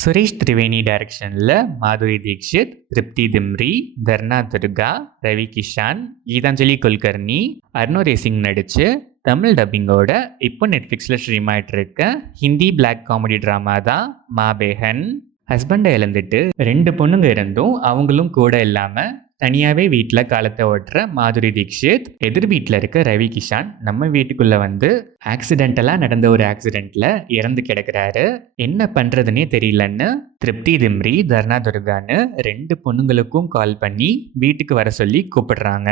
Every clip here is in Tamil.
சுரேஷ் திரிவேணி டைரக்ஷனில் மாதுரி தீக்ஷித், திருப்தி திம்ரி, தர்ணா துர்கா, ரவி கிஷான், கீதாஞ்சலி குல்கர்னி, அர்னோ ரேசிங் நடித்து தமிழ் டப்பிங்கோட இப்போ நெட்ஃப்ளிக்ஸில் ஸ்ட்ரீம் ஆகிட்டு இருக்க ஹிந்தி பிளாக் காமெடி ட்ராமா தான் மா பெஹன். ஹஸ்பண்டை இழந்துட்டு 2 பொண்ணுங்க இருந்தும் அவங்களும் கூட இல்லாமல் தனியாகவே வீட்டில் காலத்தை ஓட்டுற மாதுரி தீக்ஷித் எதிர் வீட்டில் இருக்க ரவி கிஷான் நம்ம வீட்டுக்குள்ளே வந்து ஆக்சிடென்டலாக நடந்த ஒரு ஆக்சிடெண்ட்டில் இறந்து கிடக்கிறாரு. என்ன பண்ணுறதுனே தெரியலன்னு திருப்தி திம்ரி, தர்ணா துர்கான்னு 2 பொண்ணுங்களுக்கும் கால் பண்ணி வீட்டுக்கு வர சொல்லி கூப்பிடுறாங்க.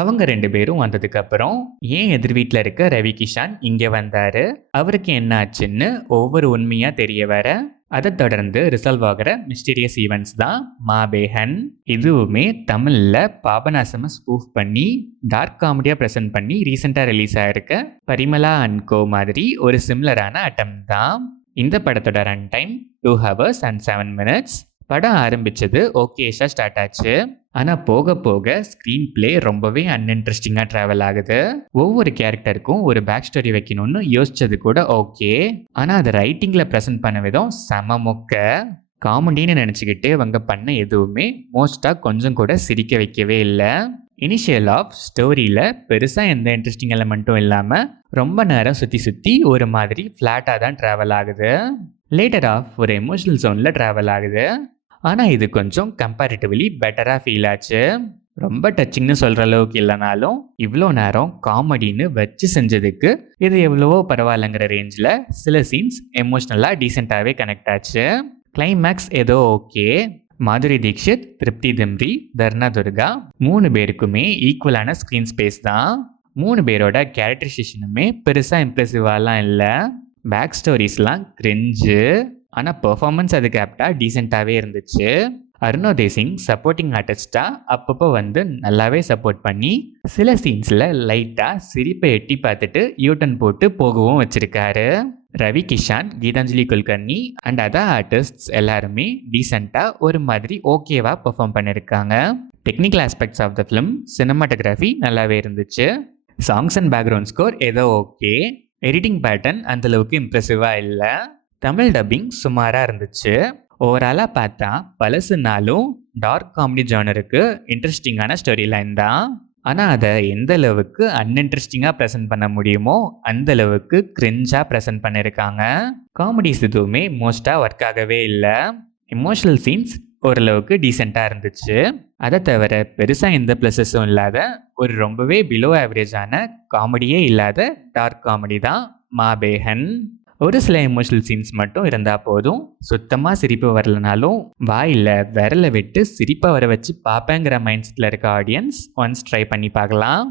அவங்க 2 பேரும் வந்ததுக்கு அப்புறம் ஏன் எதிர் வீட்டில் இருக்க ரவி கிஷான் இங்கே வந்தாரு, அவருக்கு என்ன ஆச்சுன்னு ஒவ்வொரு உண்மையாக தெரிய வர அதை தொடர்ந்து ரிசால்வ் ஆகிற மிஸ்டீரியஸ் ஈவெண்ட்ஸ் தான் மா பெஹன். இதுவுமே தமிழில் பாபநாசம ஸ்பூஃப் பண்ணி டார்க் காமெடியாக ப்ரெசென்ட் பண்ணி ரீசெண்டாக ரிலீஸ் ஆகிருக்க பரிமளா அண்ட் கோ மாதிரி ஒரு சிமிலரான அட்டம் தான். இந்த படத்தோட run time 2 hours and 7 minutes. படம் ஆரம்பித்தது ஓகேஷாக ஸ்டார்ட் ஆச்சு. ஆனால் போக போக ஸ்க்ரீன் பிளே ரொம்பவே அன்இன்ட்ரெஸ்டிங்காக ட்ராவல் ஆகுது. ஒவ்வொரு கேரக்டருக்கும் ஒரு பேக் ஸ்டோரி வைக்கணும்னு யோசிச்சது கூட ஓகே, ஆனால் அதை ரைட்டிங்கில் ப்ரெசென்ட் பண்ண விதம் செம மொக்க. காமெடின்னு நினச்சிக்கிட்டு அவங்க பண்ண எதுவுமே மோஸ்ட்டாக கொஞ்சம் கூட சிரிக்க வைக்கவே இல்லை. இனிஷியல் ஆஃப் ஸ்டோரியில் பெருசாக எந்த இன்ட்ரெஸ்டிங் எலமெண்ட்டும் இல்லாமல் ரொம்ப நேரம் சுற்றி ஒரு மாதிரி ஃப்ளாட்டாக தான் ட்ராவல் ஆகுது. லேட்டர் ஆஃப் ஒரு எமோஷனல் ஜோனில் ட்ராவல் ஆகுது. ஆனால் இது கொஞ்சம் கம்பேரிட்டிவ்லி பெட்டராக ஃபீல் ஆச்சு. ரொம்ப டச்சிங்னு சொல்கிற அளவுக்கு இல்லைனாலும் இவ்வளோ நேரம் காமெடின்னு வச்சு செஞ்சதுக்கு இது எவ்வளவோ பரவாயில்லைங்கிற ரேஞ்சில் சில சீன்ஸ் எமோஷ்னலாக டீசெண்டாகவே கனெக்ட் ஆச்சு. கிளைமேக்ஸ் ஏதோ ஓகே. மாதுரி தீக்ஷித், திருப்தி திம்ரி, தர்ணா துர்கா 3 பேருக்குமே ஈக்குவலான ஸ்க்ரீன் ஸ்பேஸ் தான். 3 பேரோட கேரக்டரைசேஷனுமே பெருசாக இம்ப்ரெசிவாலாம் இல்லை. பேக் ஸ்டோரிஸ்லாம் கிரிஞ்சு, ஆனால் பெர்ஃபார்மன்ஸ் அதுக்கு ஆப்டாக டீசெண்டாகவே இருந்துச்சு. அர்னோ ரேசிங் சப்போர்ட்டிங் ஆர்டிஸ்டாக அப்பப்போ வந்து நல்லாவே சப்போர்ட் பண்ணி சில சீன்ஸில் லைட்டாக சிரிப்பை எட்டி பார்த்துட்டு யூட்டன் போட்டு போகவும் வச்சுருக்காரு. Ravi Kishan, Geetanjali Kulkarni and other artists எல்லாருமே டீசெண்டாக ஒரு மாதிரி ஓகேவாக பெர்ஃபார்ம் பண்ணியிருக்காங்க. Technical aspects of the film, cinematography நல்லாவே இருந்துச்சு. சாங்ஸ் அண்ட் பேக்ரவுண்ட் ஸ்கோர் ஏதோ ஓகே. எடிட்டிங் பேட்டர்ன் அந்தளவுக்கு இம்ப்ரெசிவாக இல்லை. தமிழ் டப்பிங் சுமாராக இருந்துச்சு. ஓவராலாக பார்த்தா பழசுனாலும் டார்க் காமெடி ஜானருக்கு இன்ட்ரெஸ்டிங்கான ஸ்டோரி லைன் தான். ஆனால் அதை எந்த அளவுக்கு அன்இன்ட்ரெஸ்டிங்காக ப்ரெசென்ட் பண்ண முடியுமோ அந்த அளவுக்கு கிரிஞ்சாக ப்ரெசென்ட் பண்ணியிருக்காங்க. காமெடிஸ் எதுவுமே மோஸ்ட்டாக ஒர்க் ஆகவே இல்லை. எமோஷனல் சீன்ஸ் ஓரளவுக்கு டீசெண்டாக இருந்துச்சு. அதை தவிர பெருசாக எந்த ப்ளஸஸும் இல்லாத ஒரு ரொம்பவே பிலோ ஆவரேஜான காமெடியே இல்லாத டார்க் காமெடி தான் மா பெஹன். ஒரு சில எமோஷனல் சீன்ஸ் மட்டும் இருந்தால் போதும். சுத்தமாக சிரிப்பு வரலனாலும் வாயில் விரலை விட்டு சிரிப்பை வர வச்சு பார்ப்பேங்கிற மைண்ட் செட்டில் இருக்க ஆடியன்ஸ் ஒன்ஸ் ட்ரை பண்ணி பார்க்கலாம்.